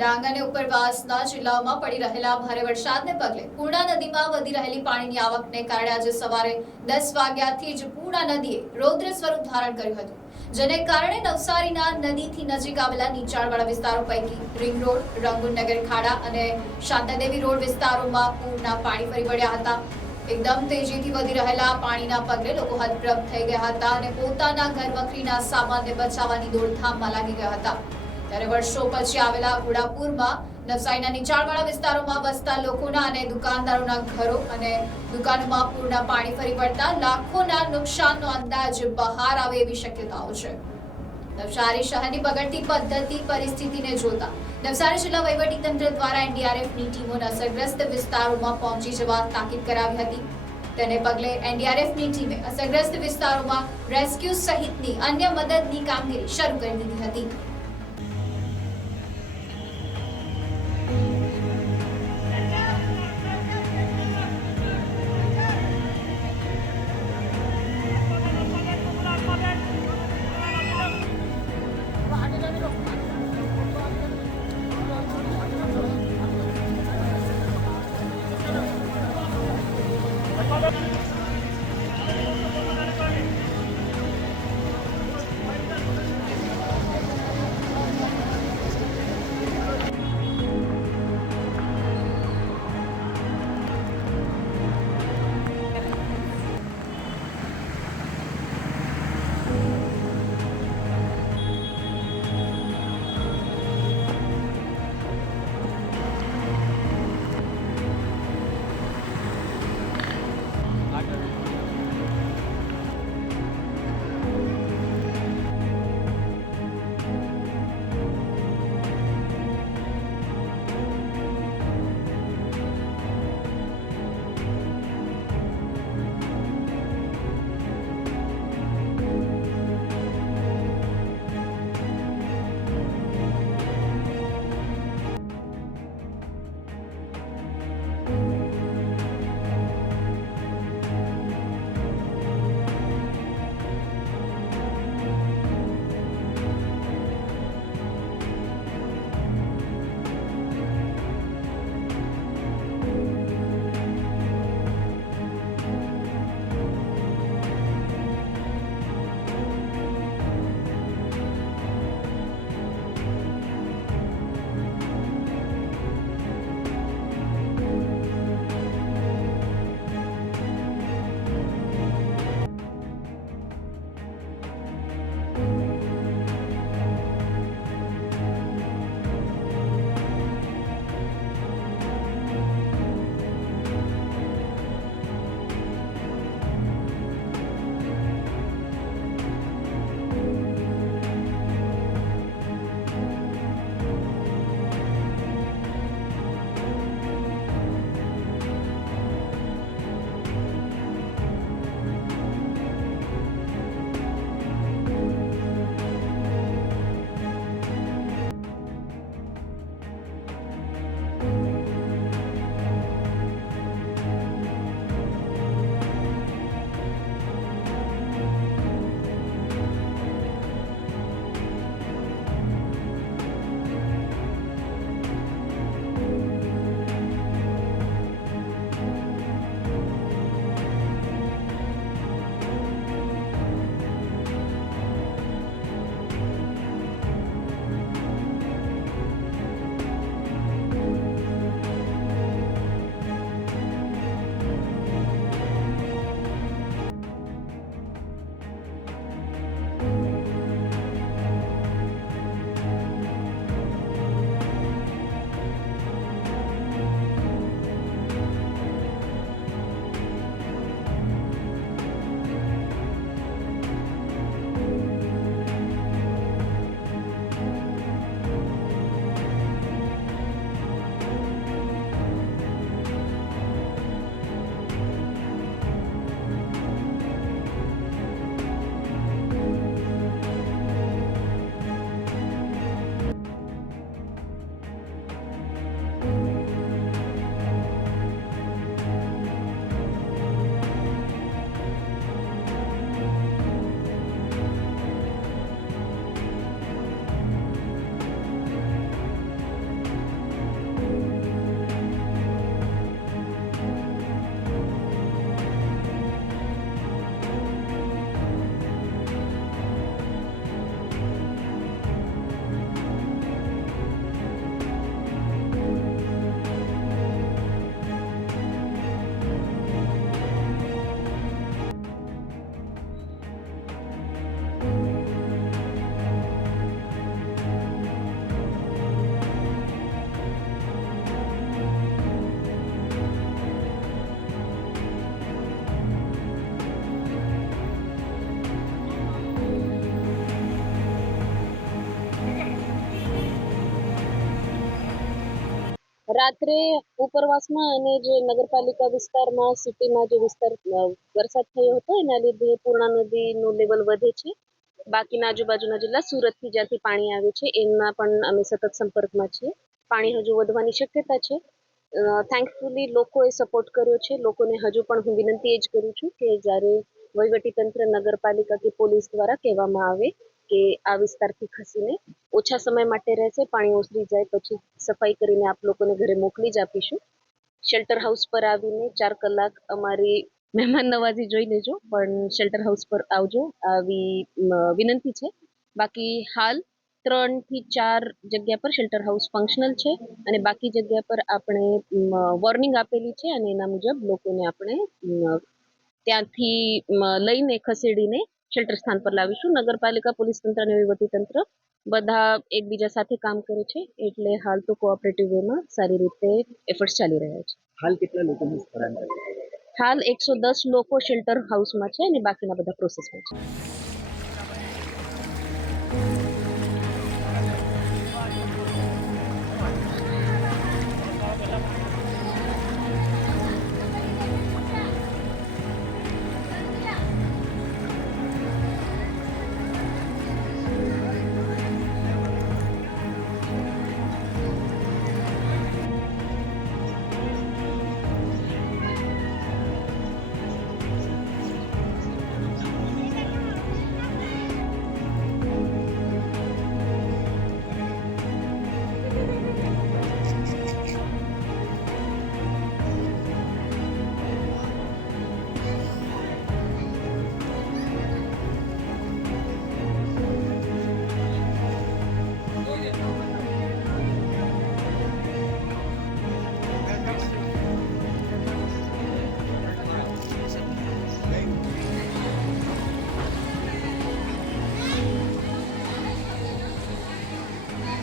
ડાંગ અને ઉપરવાસના જિલ્લાઓમાં પડી રહેલા ભારે વરસાદને પગલે પૂર્ણા નદીમાં વધી રહેલી પાણીની આવકને કારણે આજે સવારે 10 વાગ્યાથી જ પૂર્ણા નદીએ રૌદ્ર સ્વરૂપ ધારણ કર્યું હતું, જેને કારણે નવસારીના નદીથી નજીક આવેલા નીચાણવાળા વિસ્તારો પૈકી રિંગ રોડ, રંગુનગર ખાડા અને શાંતાદેવી રોડ વિસ્તારોમાં પૂરના પાણી ફરી વળ્યા હતા। એકદમ તેજીથી વધી રહેલા પાણીના પગલે લોકો હતપ્રભ થઈ ગયા હતા અને પોતાના ઘર વખરીના સામાનને બચાવવાની દોડધામમાં લાગી ગયા હતા। ત્યારે વર્ષો પછી આવેલા ઘોડાપુરમાં નવસારીના નીચાણવાળા વિસ્તારોમાં વસતા લોકોના અને દુકાનદારોના ઘરો અને દુકાનોમાં પૂરના પાણી ફરી વળતા લાખોના નુકસાનનો અંદાજ બહાર આવે એવી શક્યતાઓ છે। નવસારી શહેરની બગડતી પદ્ધતિ પરિસ્થિતિને જોતા નવસારી જિલ્લા વહીવટીતંત્ર દ્વારા એનડીઆરએફની ટીમોને અસરગ્રસ્ત વિસ્તારોમાં પહોંચી જવા તાકીદ કરાવી હતી। તેને પગલે એનડીઆરએફની ટીમે અસરગ્રસ્ત વિસ્તારોમાં રેસ્ક્યુ સહિતની અન્ય મદદની કામગીરી શરૂ કરી દીધી હતી। રાત્રે ઉપરવાસમાં અને જે નગરપાલિકા વિસ્તારમાં સિટીમાં જે વિસ્તાર વરસાદ થયો હતો એના લીધે પૂર્ણા નદીનું લેવલ વધે છે. બાકીના આજુબાજુના જિલ્લા સુરતથી જ્યાંથી પાણી આવે છે એમાં પણ અમે સતત સંપર્કમાં છીએ. પાણી હજુ વધવાની શક્યતા છે. થેન્કફુલી લોકોએ સપોર્ટ કર્યો છે. લોકોને હજુ પણ હું વિનંતી એ જ કરું છું કે જ્યારે વહીવટીતંત્ર, નગરપાલિકા કે પોલીસ દ્વારા કહેવામાં આવે કે આ વિસ્તારથી ખસીને ઓછા સમય માટે રહેશે, પાણી ઓસરી જાય પછી સફાઈ કરીને આપ લોકોને ઘરે મોકલી જ આપીશું. શેલ્ટર હાઉસ પર આવીને 4 કલાક અમારી મહેમાન નવાજી જોઈ લેજો, પણ શેલ્ટર હાઉસ પર આવજો આવી વિનંતી છે. બાકી હાલ 3 થી 4 જગ્યા પર શેલ્ટર હાઉસ ફંક્શનલ છે અને બાકી જગ્યા પર આપણે વોર્નિંગ આપેલી છે અને એના મુજબ લોકોને આપણે ત્યાંથી લઈને ખસેડીને શેલ્ટર સ્થાન પર લાવીશું. નગરપાલિકા, પોલીસ તંત્ર અને વહીવટીતંત્ર બધા એકબીજા સાથે કામ કરે છે એટલે હાલ તો કોઓપરેટિવ વેમાં સારી રીતે એફર્ટ્સ ચાલી રહ્યા છે. હાલ કેટલા લોકોનું સ્થળાંતર? હાલ 110 લોકો શેલ્ટર હાઉસમાં છે અને બાકીના બધા પ્રોસેસમાં છે.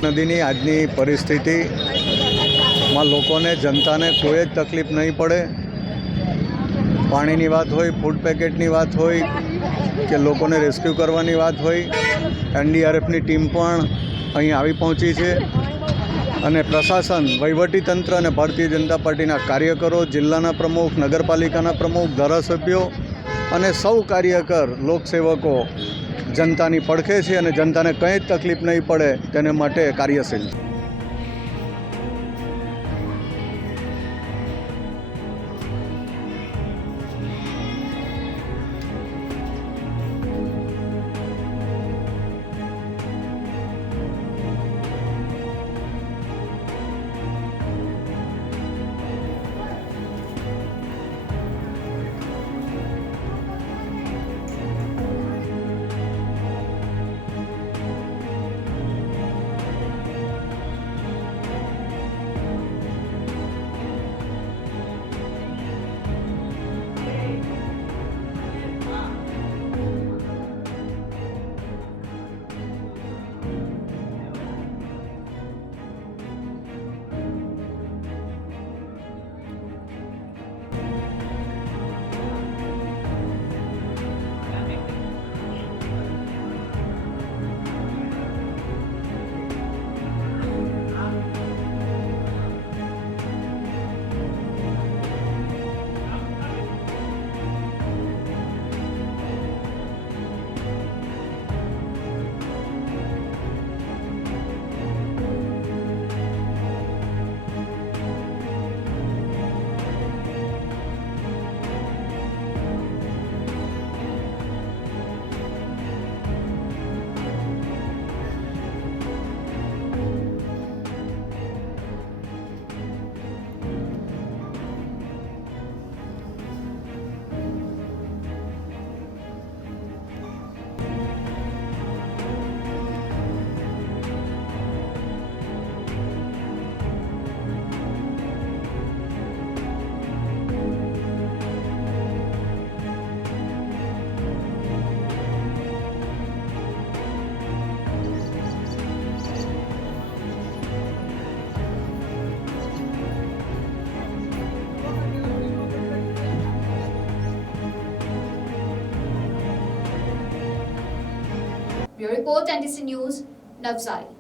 નદીની આજની પરિસ્થિતિમાં લોકોને, જનતાને કોઈ જ તકલીફ નહીં પડે. પાણીની વાત હોય, ફૂડ પેકેટની વાત હોય કે લોકોને રેસ્ક્યુ કરવાની વાત હોય, એનડીઆરએફની ટીમ પણ અહીં આવી પહોંચી છે અને પ્રશાસન, વહીવટીતંત્ર અને ભારતીય જનતા પાર્ટીના કાર્યકરો, જિલ્લાના પ્રમુખ, નગરપાલિકાના પ્રમુખ, ધારાસભ્યો અને સૌ કાર્યકર, લોકસેવકો જનતાની પડખે છે અને જનતાને કંઈ જ તકલીફ નહીં પડે તેને માટે કાર્યશીલ છે. Bureau report NTC news, Navsari.